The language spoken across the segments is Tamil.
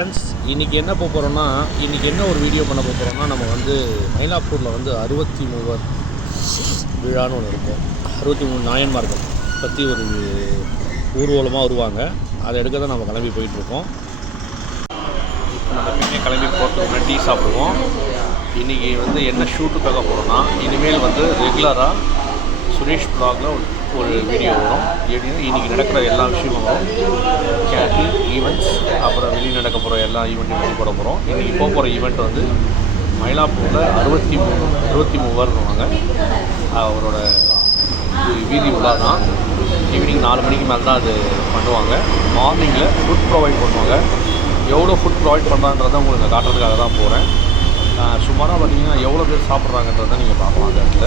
ஃப்ரெண்ட்ஸ், இன்றைக்கி என்ன போகிறோன்னா என்ன ஒரு வீடியோ பண்ண போகிறோம்னா, நம்ம வந்து மயிலாப்பூரில் வந்து 63 விழான்னு ஒன்று இருக்கும். 63 நாயன்மார்கள் பற்றி ஒரு ஊர்வலமாக வருவாங்க. அதை எடுக்க தான் நம்ம கிளம்பி போயிட்டுருக்கோம். இப்போ நம்ம எப்பயுமே கிளம்பி போகிறதுக்கு முன்னாடி டீ சாப்பிடுவோம். இன்றைக்கி வந்து என்ன ஷூட்டுக்காக போகிறோன்னா, இனிமேல் வந்து ரெகுலராக சுரேஷ் ப்ளாகில் ஒரு வீடியோ வரும். எப்படின்னா இன்றைக்கி நடக்கிற எல்லா விஷயமும் வரும். கேட்டில் ஈவெண்ட்ஸ், அப்புறம் வெளியே நடக்க போகிற எல்லா ஈவெண்ட்டையும் வெளியே போட போகிறோம். இன்றைக்கி போகிற ஈவெண்ட் வந்து மயிலாப்பூரில் 63 வருவாங்க. அவரோட வீதி உலா தான். ஈவினிங் 4 மணிக்கு மேலே தான் அது பண்ணுவாங்க. மார்னிங்கில் ஃபுட் ப்ரொவைட் பண்ணுவாங்க. எவ்வளோ ஃபுட் ப்ரொவைட் பண்ணுறான்றதை உங்களுக்கு காட்டுறதுக்காக தான் போகிறேன். சுமாராக பார்த்தீங்கன்னா எவ்வளோ பேர் சாப்பிட்றாங்கன்றதை நீங்கள் பார்க்கலாம். அந்த இடத்துல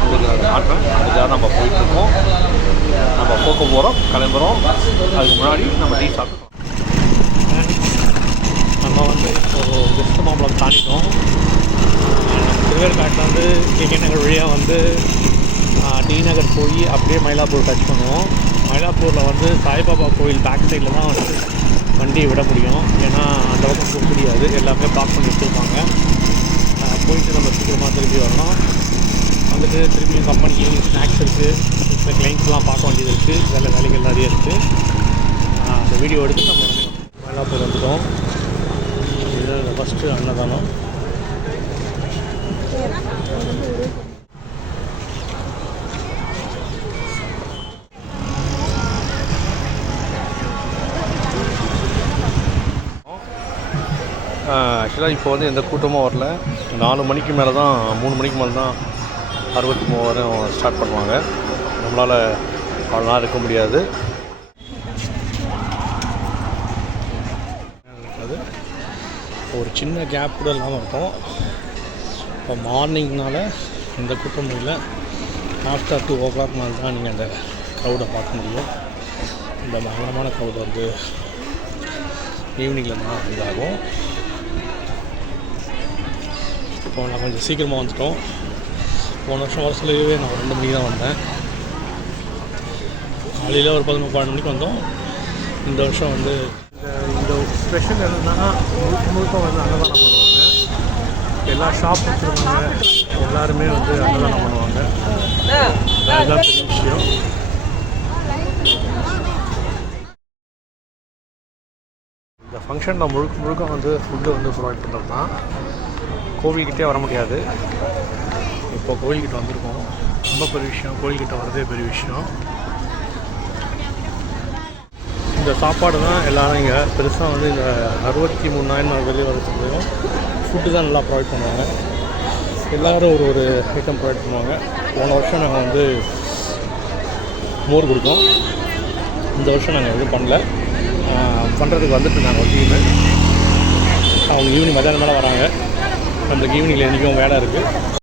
உங்களுக்கு அதை காட்டுறேன். அதுக்காக நம்ம போயிட்டுருக்கோம். நம்ம போக போகிறோம், கிளம்புறோம். அதுக்கு முன்னாடி நம்ம டீ சாப்பிட்டோம். நம்ம வந்து ஒரு வெஸ்ட் மாம்பலம் தாண்டிட்டோம். திருவேற்காட்டில் வந்து கேகே நகர் வழியாக வந்து டி நகர் போய் அப்படியே மயிலாப்பூர் டச் பண்ணுவோம். மயிலாப்பூரில் வந்து சாய்பாபா கோயில் பேக் சைடில் தான் வந்து வண்டியை விட முடியும். ஏன்னா அந்த பக்கம் போக முடியாது, எல்லாமே பார்க் பண்ணி வச்சுருப்பாங்க. போயிட்டு நம்ம சீக்கிரமாக திரும்பி வரணும். வந்துட்டு திரும்பியும் கம்பெனிக்கு ஸ்நாக்ஸ் இருக்குது, இந்த கிளைண்ட்ஸ்லாம் பார்க்க வேண்டியது இருக்குது, வேலைகள் நிறைய இருக்குது. அந்த வீடியோ எடுத்து நம்ம மயிலாப்பூர் வந்துட்டோம். இது ஃபஸ்ட்டு அன்னதானம். ஆக்சுவலாக இப்போ வந்து எந்த கூட்டமும் வரல. 4 மணிக்கு மேலே தான், 3 மணிக்கு மேலே தான் 63 வரையும் ஸ்டார்ட் பண்ணுவாங்க. நம்மளால் அவ்வளோ நாள் இருக்க முடியாது. ஒரு சின்ன கேப் கூட இல்லாமல் இருக்கும். இப்போ மார்னிங்னால் எந்த கூட்டமும் இல்லை. ஆஃப்டர் 2 o'clock மேலே தான் நீங்கள் அந்த க்ரௌடை பார்க்க முடியும். இந்த பயங்கரமான க்ரௌடு வந்து ஈவினிங்கில் தான் இதாகும். இப்போ நான் கொஞ்சம் சீக்கிரமாக வந்துட்டோம். போன வருஷம் வருஷத்துலேயே நான் 2 மணிக்கு தான் வந்தேன். காலையில் ஒரு 11-12 மணிக்கு வந்தோம். இந்த வருஷம் வந்து இந்த ஸ்பெஷல் என்னென்னா முழுக்க வந்து அன்னதானம் பண்ணுவாங்க. எல்லா ஷாப் வச்சுருவாங்க, எல்லாருமே வந்து அன்னதானம் பண்ணுவாங்க. அதுதான் பெரிய விஷயம். இந்த ஃபங்க்ஷனில் முழுக்க வந்து ஃபுட்டு வந்து ப்ரொவைட் பண்ணுறது தான். கோவில்கிட்டே வர முடியாது. இப்போ கோவில்கிட்ட வந்திருக்கோம். ரொம்ப பெரிய விஷயம். கோவில்கிட்ட வரதே பெரிய விஷயம். இந்த சாப்பாடு தான் எல்லோரும் இங்கே பெருசாக வந்து இந்த 63 நாயன்மார் வெளியே வரதுலையும் ஃபுட்டு தான் நல்லா ப்ரொவைட் பண்ணுவாங்க. எல்லோரும் ஒரு ஐட்டம் ப்ரொவைட் பண்ணுவாங்க. போன வருஷம் நாங்கள் வந்து மோர் கொடுத்தோம். இந்த வருஷம் நாங்கள் எதுவும் பண்ணல. பண்ணுறதுக்கு வந்துட்டுருக்காங்க ஒரு டீமு. அவங்க ஈவினிங் மதியானம் மேலே வராங்க. நம்மளுக்கு ஈவினிங்கில் என்றைக்கும் வேலை இருக்குது.